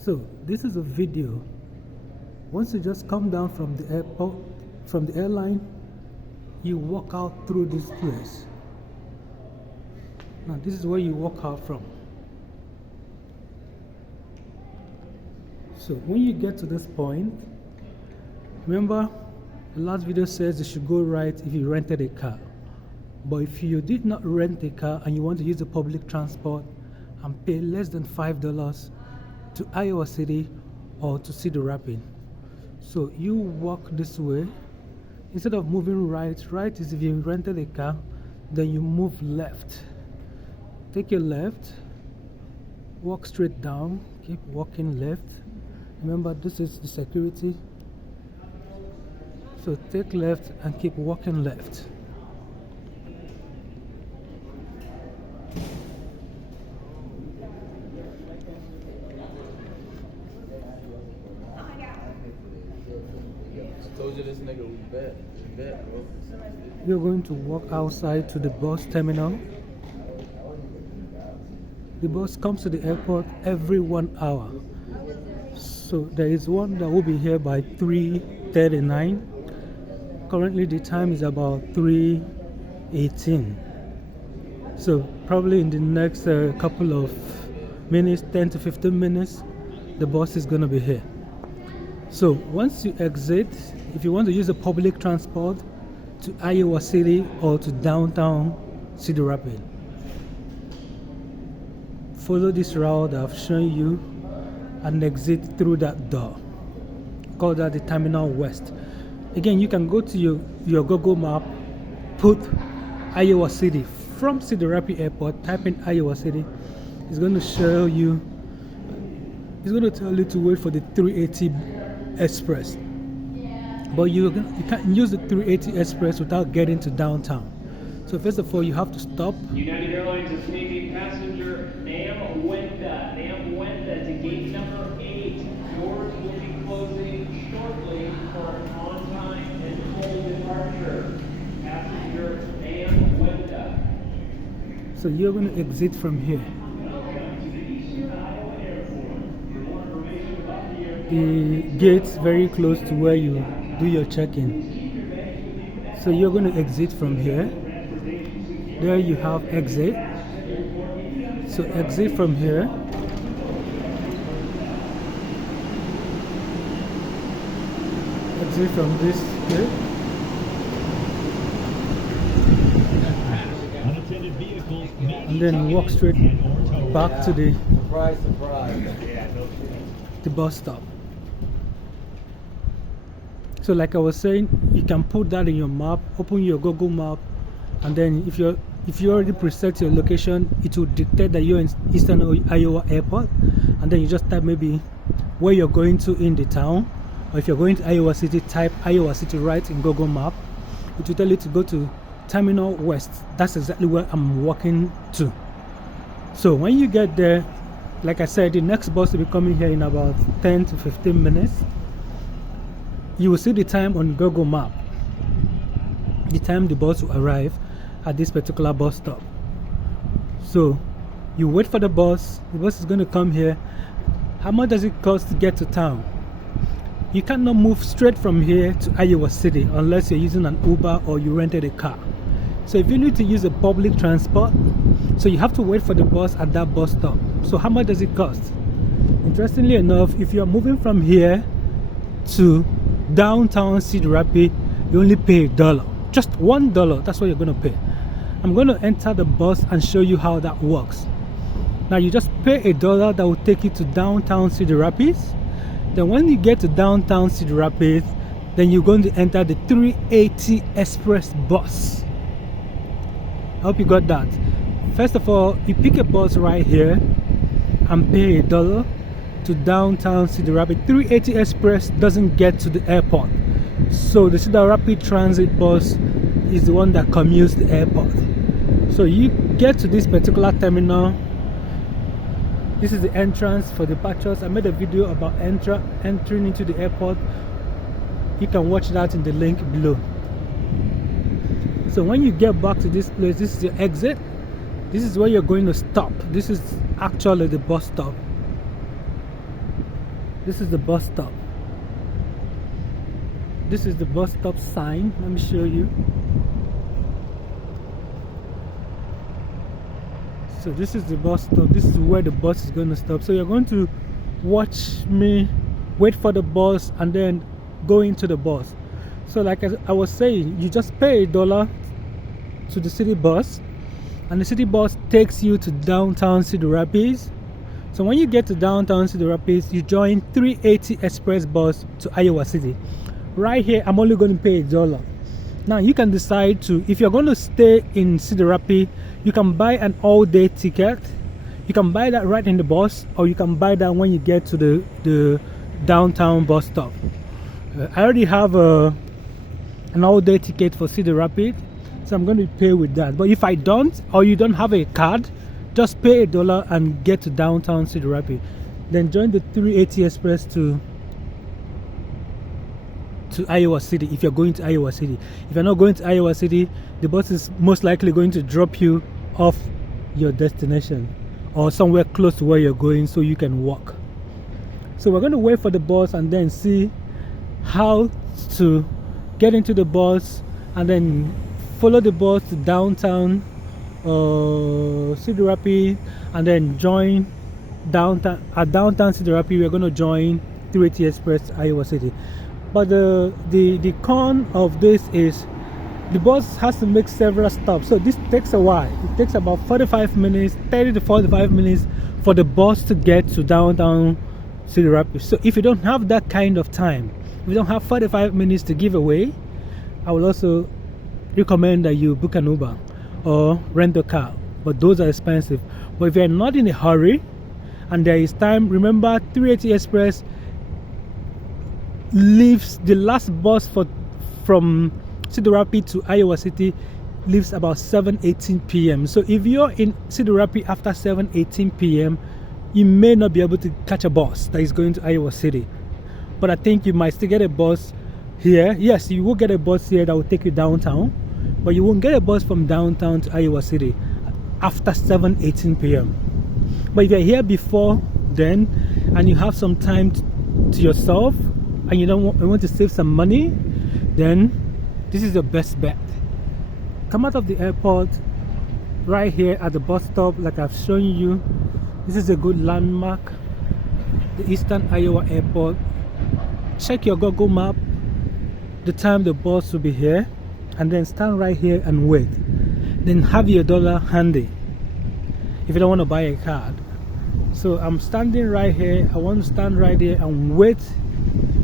So this is a video. Once you just come down from the airport, from the airline, you walk out through this place. Now this is where you walk out from. So when you get to this point, remember the last video says you should go right if you rented a car. But if you did not rent a car and you want to use the public transport and pay less than $5 to Iowa City or to Cedar Rapids, so you walk this way. Instead of moving right is if you rented a car, then you move left. Take your left, walk straight down, keep walking left. Remember, this is the security. So take left and keep walking left. Told you this nigga was bad, bro. You're going to walk outside to the bus terminal. The bus comes to the airport every 1 hour. So there is one that will be here by 3:39. Currently the time is about 3:18. So probably in the next couple of minutes, 10 to 15 minutes, the bus is going to be here. So once you exit, if you want to use the public transport to Iowa City or to downtown Cedar Rapids, follow this route that I've shown you and exit through that door. Call that the Terminal West. Again, you can go to your Google map, put Iowa City from Cedar Rapids Airport, type in Iowa City. It's going to show you, it's going to tell you to wait for the 380 Express. But you can't use the 380 Express without getting to downtown. So first of all, you have to stop. United Airlines is taking passenger Nam Wenda to gate number 8. Doors will be closing shortly for an on-time and full departure. Passenger Nam Wenda. So you're going to exit from here. The gate's very close to where you do your check-in. So you're going to exit from here. There you have exit. So exit from here. Exit from this here. And then walk straight back to the bus stop. So like I was saying, you can put that in your map, open your Google map, and then if you already preset your location, it will detect that you're in Eastern Iowa Airport, and then you just type maybe where you're going to in the town, or if you're going to Iowa City, type Iowa City right in Google map. It will tell you to go to Terminal West. That's exactly where I'm walking to. So when you get there, like I said, the next bus will be coming here in about 10 to 15 minutes. You will see the time on Google Map, the time the bus will arrive at this particular bus stop. So you wait for the bus is going to come here. How much does it cost to get to town? You cannot move straight from here to Iowa City unless you're using an Uber or you rented a car. So if you need to use a public transport, so you have to wait for the bus at that bus stop. So how much does it cost? Interestingly enough, if you're moving from here to downtown Cedar Rapids, you only pay $1. Just $1, that's what you're going to pay. I'm going to enter the bus and show you how that works. Now you just pay $1 that will take you to downtown Cedar Rapids. Then when you get to downtown Cedar Rapids, then you're going to enter the 380 Express bus. I hope you got that. First of all, you pick a bus right here and pay $1 to downtown Cedar Rapids. 380 Express doesn't get to the airport. So the Cedar Rapids Transit bus is the one that commutes the airport. So you get to this particular terminal. This is the entrance for departures. I made a video about entering into the airport. You can watch that in the link below. So when you get back to this place, this is your exit. This is where you're going to stop. This is actually the bus stop. This is the bus stop. This is the bus stop sign. Let me show you. So this is the bus stop. This is where the bus is going to stop. So you're going to watch me wait for the bus and then go into the bus. So like I was saying, you just pay $1 to the city bus, and the city bus takes you to downtown Cedar Rapids. So when you get to downtown Cedar Rapids, you join 380 express bus to Iowa City. Right here, I'm only going to pay $1. Now you can decide to, if you're going to stay in Cedar Rapids, you can buy an all-day ticket. You can buy that right in the bus, or you can buy that when you get to the downtown bus stop. I already have an all-day ticket for Cedar Rapids, so I'm going to pay with that. But if I don't, or you don't have a card, just pay $1 and get to downtown Cedar Rapids. Then join the 380 express to Iowa City if you're going to Iowa City. If you're not going to Iowa City, the bus is most likely going to drop you off your destination or somewhere close to where you're going so you can walk. So we're going to wait for the bus and then see how to get into the bus and then follow the bus to downtown Cedar Rapids, and then join downtown Cedar Rapids. We're going to join 380 Express to Iowa City. But the con of this is the bus has to make several stops, so this takes a while. It takes about 45 minutes, 30 to 45 minutes for the bus to get to downtown Cedar Rapids. So if you don't have that kind of time, if you don't have 45 minutes to give away, I will also recommend that you book an Uber or rent a car, but those are expensive. But if you're not in a hurry and there is time, remember 380 Express leaves, the last bus from Cedar Rapids to Iowa City leaves about 7:18 p.m. So if you're in Cedar Rapids after 7:18 p.m, you may not be able to catch a bus that is going to Iowa City. But I think you might still get a bus here. Yes, you will get a bus here that will take you downtown, but you won't get a bus from downtown to Iowa City after 7:18 p.m. But if you're here before then and you have some time to yourself and you want to save some money, then this is the best bet. Come out of the airport right here at the bus stop like I've shown you. This is a good landmark, the Eastern Iowa Airport. Check your Google map, the time the bus will be here, and then stand right here and wait. Then have your $1 handy if you don't want to buy a card. So I'm standing right here. I want to stand right here and wait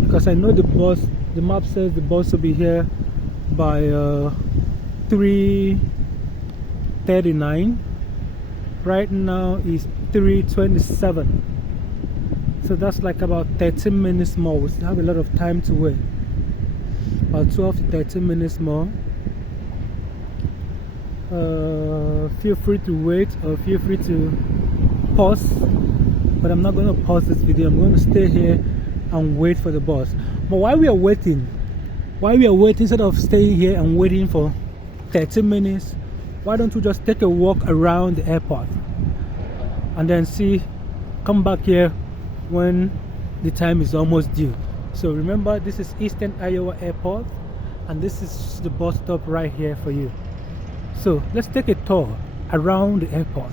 because I know the map says the bus will be here by 3:39. Right now is 3:27, so that's like about 13 minutes more. We still have a lot of time to wait, about 12 to 13 minutes more. Feel free to wait or feel free to pause, but I'm not going to pause this video. I'm going to stay here and wait for the bus. But while we are waiting, instead of staying here and waiting for 13 minutes, why don't you just take a walk around the airport and then come back here when the time is almost due. So remember, this is Eastern Iowa Airport and this is the bus stop right here for you. So let's take a tour around the airport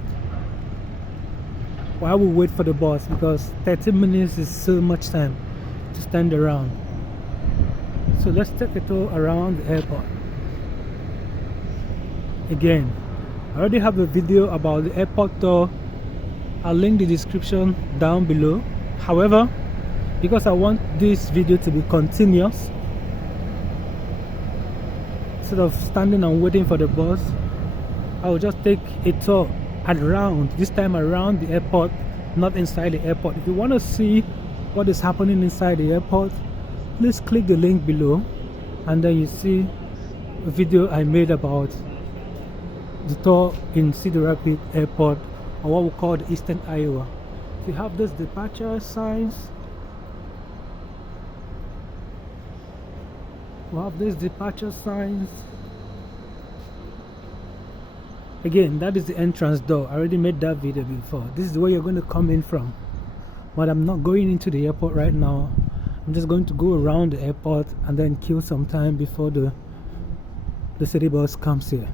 while we wait for the bus, because 13 minutes is so much time to stand around. So let's take a tour around the airport. Again, I already have a video about the airport tour. I'll link the description down below. However, because I want this video to be continuous, instead of standing and waiting for the bus, I will just take a tour around, this time around the airport, not inside the airport. If you want to see what is happening inside the airport, please click the link below and then you see a video I made about the tour in Cedar Rapids Airport, or what we call the Eastern Iowa. You have this departure signs. We have these departure signs. Again, that is the entrance door. I already made that video before. This is where you're going to come in from. but I'm not going into the airport right now. I'm just going to go around the airport and then kill some time before the city bus comes here.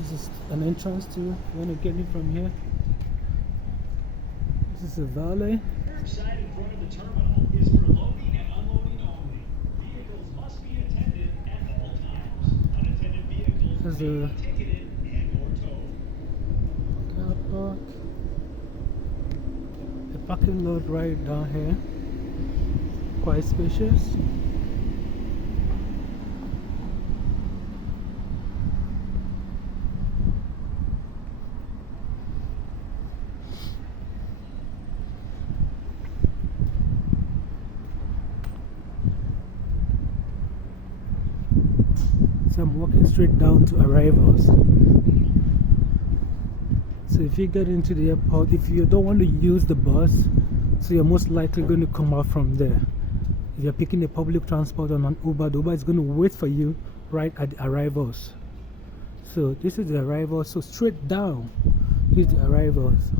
This is an entrance to, you want to get in from here. This is a valet. Curbside in front of the terminal is for loading and unloading only. Vehicles must be attended at all times. Unattended vehicles This is may a be ticketed and or towed. car park. A parking lot right down here. Quite spacious. So I'm walking straight down to arrivals. So if you get into the airport, if you don't want to use the bus, so you're most likely going to come out from there. If you're picking a public transport on an Uber, the Uber is going to wait for you right at the arrivals. So this is the arrivals, so straight down is the arrivals.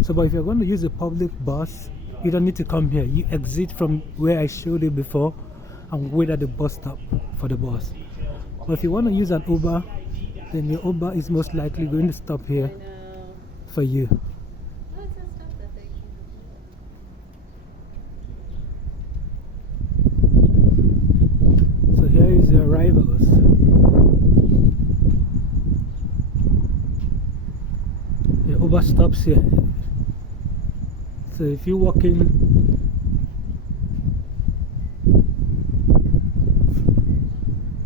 So but if you're going to use a public bus, you don't need to come here. You exit from where I showed you before and wait at the bus stop for the bus. But if you want to use an Uber, then your Uber is most likely going to stop here for you. What's the stuff that they can So here is the arrivals. The Uber stops here. So if you walk in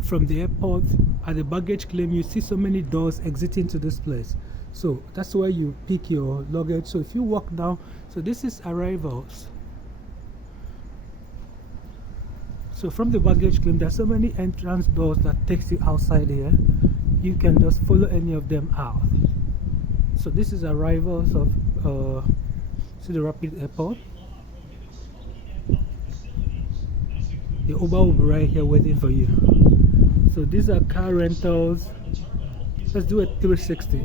from the airport at the baggage claim, you see so many doors exiting to this place. So that's where you pick your luggage. So if you walk down, so this is arrivals. So from the baggage claim, there's so many entrance doors that takes you outside here. You can just follow any of them out. So this is arrivals of Cedar Rapids Airport. The Uber will be right here waiting for you. So these are car rentals. Let's do a 360.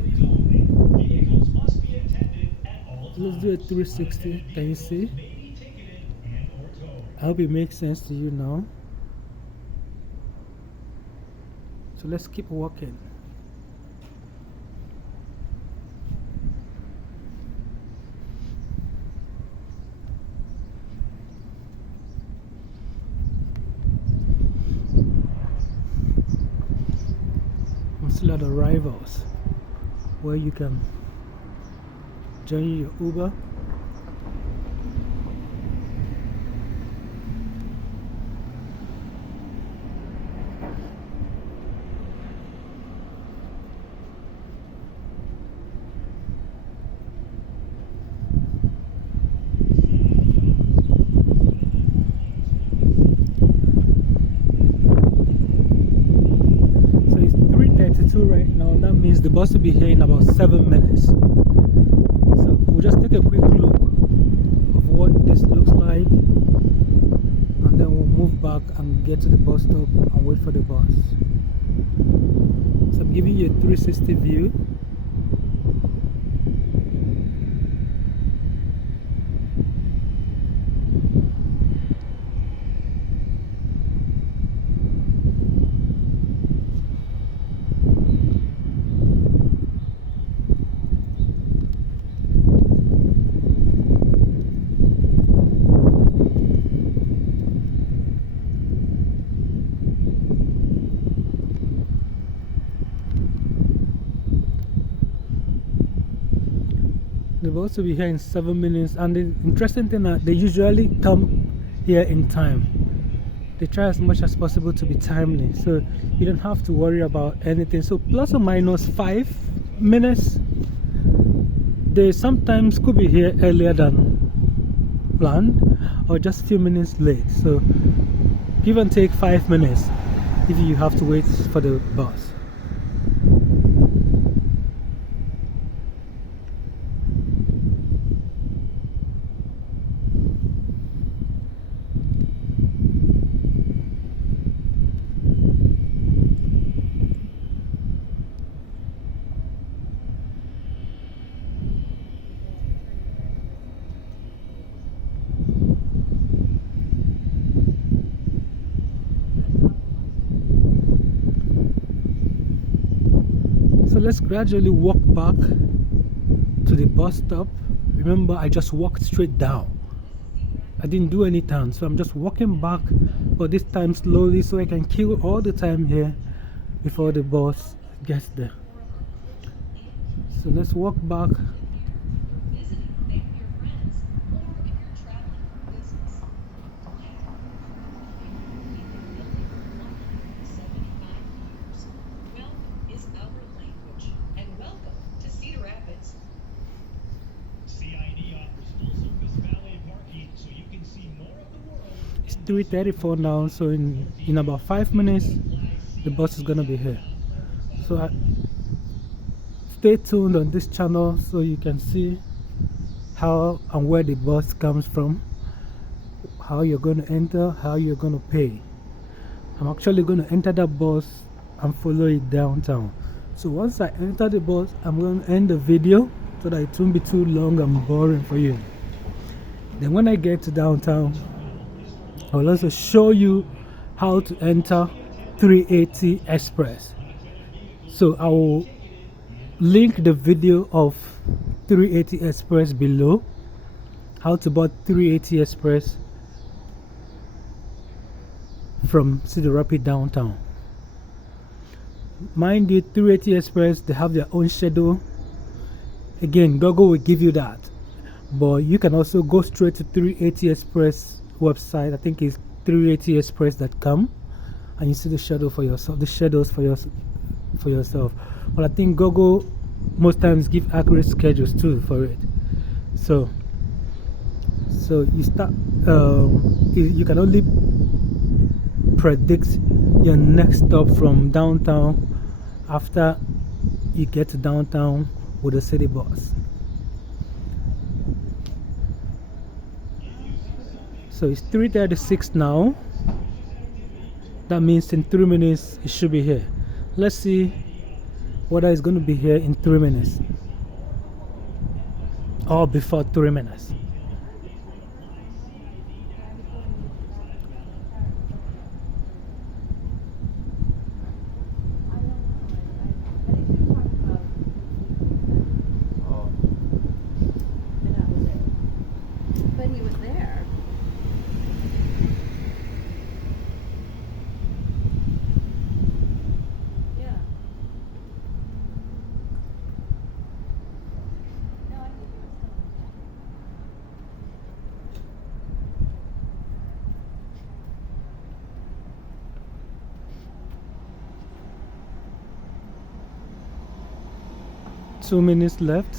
Vehicles must be attended at all Let's do a 360. Can you see? may be ticketed and or towed. I hope it makes sense to you now. So let's keep walking. I'm still at arrivals where you can join your Uber. Right now, that means the bus will be here in about 7 minutes. So we'll just take a quick look of what this looks like, and then we'll move back and get to the bus stop and wait for the bus. So I'm giving you a 360 view. The bus will be here in 7 minutes, and the interesting thing is they usually come here in time. They try as much as possible to be timely, so you don't have to worry about anything. So plus or minus 5 minutes. They sometimes could be here earlier than planned or just a few minutes late. So give and take 5 minutes if you have to wait for the bus. let's gradually walk back to the bus stop. Remember, I just walked straight down. I didn't do any turn, so I'm just walking back, but this time slowly so I can kill all the time here before the bus gets there. So let's walk back. Cedar Rapids. CID offers full-service valet parking, so you can see more of the world. It's 3:34 now, so in about 5 minutes the bus is gonna be here. So stay tuned on this channel so you can see how and where the bus comes from, how you're going to enter, how you're going to pay. I'm actually going to enter that bus and follow it downtown. So once I enter the bus, I'm going to end the video so that it won't be too long and boring for you. Then when I get to downtown, I'll also show you how to enter 380 Express. So I will link the video of 380 Express below, how to board 380 Express from Cedar Rapids downtown. Mind you, 380 Express, they have their own schedule. Again, Google will give you that, but you can also go straight to 380 Express website. I think it's 380express.com, and you see the schedule for yourself, the schedules for yourself. But I think Google most times give accurate schedules too for it. So you start, you can only predict your next stop from downtown after you get to downtown with the city bus. So it's 3:36 now. That means in 3 minutes it should be here. Let's see whether it's going to be here in 3 minutes or before 3 minutes. But he was there. Yeah. No, I think he was still there. 2 minutes left.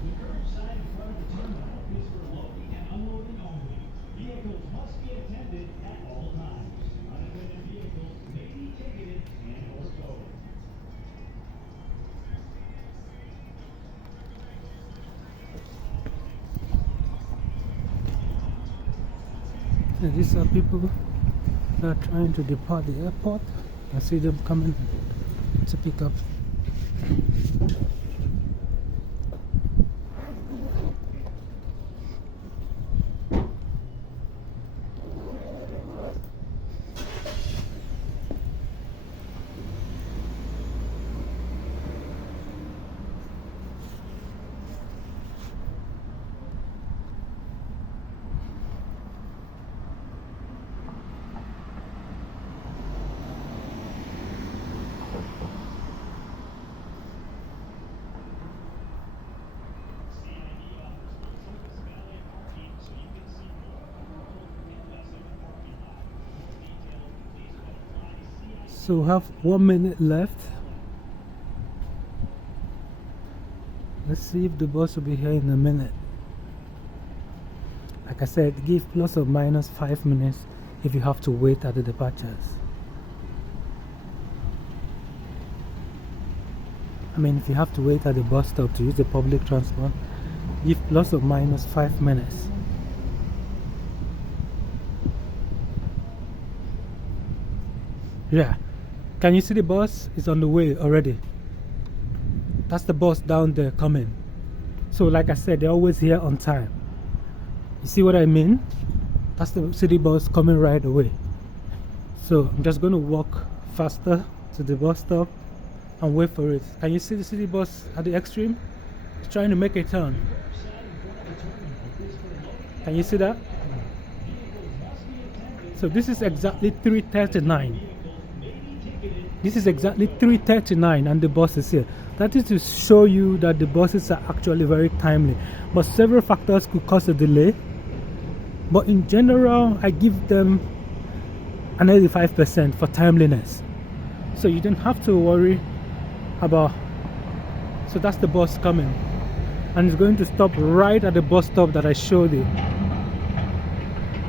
The curbside in front of the terminal is for loading and unloading only. Vehicles must be attended at all times. Unattended vehicles may be ticketed and/or towed. And these are people that are trying to depart the airport. I see them coming to pick up. So we have 1 minute left. Let's see if the bus will be here in a minute. Like I said, give plus or minus 5 minutes if you have to wait at the departures. I mean, if you have to wait at the bus stop to use the public transport, give plus or minus 5 minutes. Yeah. Can you see the bus? It's on the way already. That's the bus down there coming. So like I said, they're always here on time. You see what I mean? That's the city bus coming right away. So I'm just going to walk faster to the bus stop and wait for it. Can you see the city bus at the extreme? It's trying to make a turn. Can you see that? So this is exactly 3:39. This is exactly 3:39 and the bus is here. That is to show you that the buses are actually very timely. But several factors could cause a delay. But in general, I give them an 85% for timeliness. So you don't have to worry about. So that's the bus coming. And it's going to stop right at the bus stop that I showed you.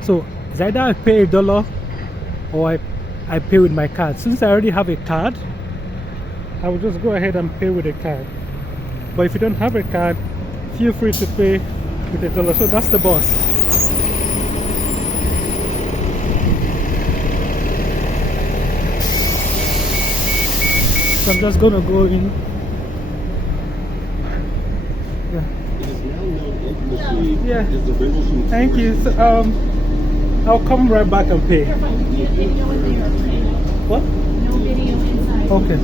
So it's either I pay $1 or I pay with my card. Since I already have a card, I will just go ahead and pay with a card. But if you don't have a card, feel free to pay with $1. So that's the bus. So I'm just gonna go in. Yeah. It is now known infamously Yeah. as the Revolution. Thank you. So, I'll come right back and pay. You're fine. You can video in there. What? No video inside. Okay.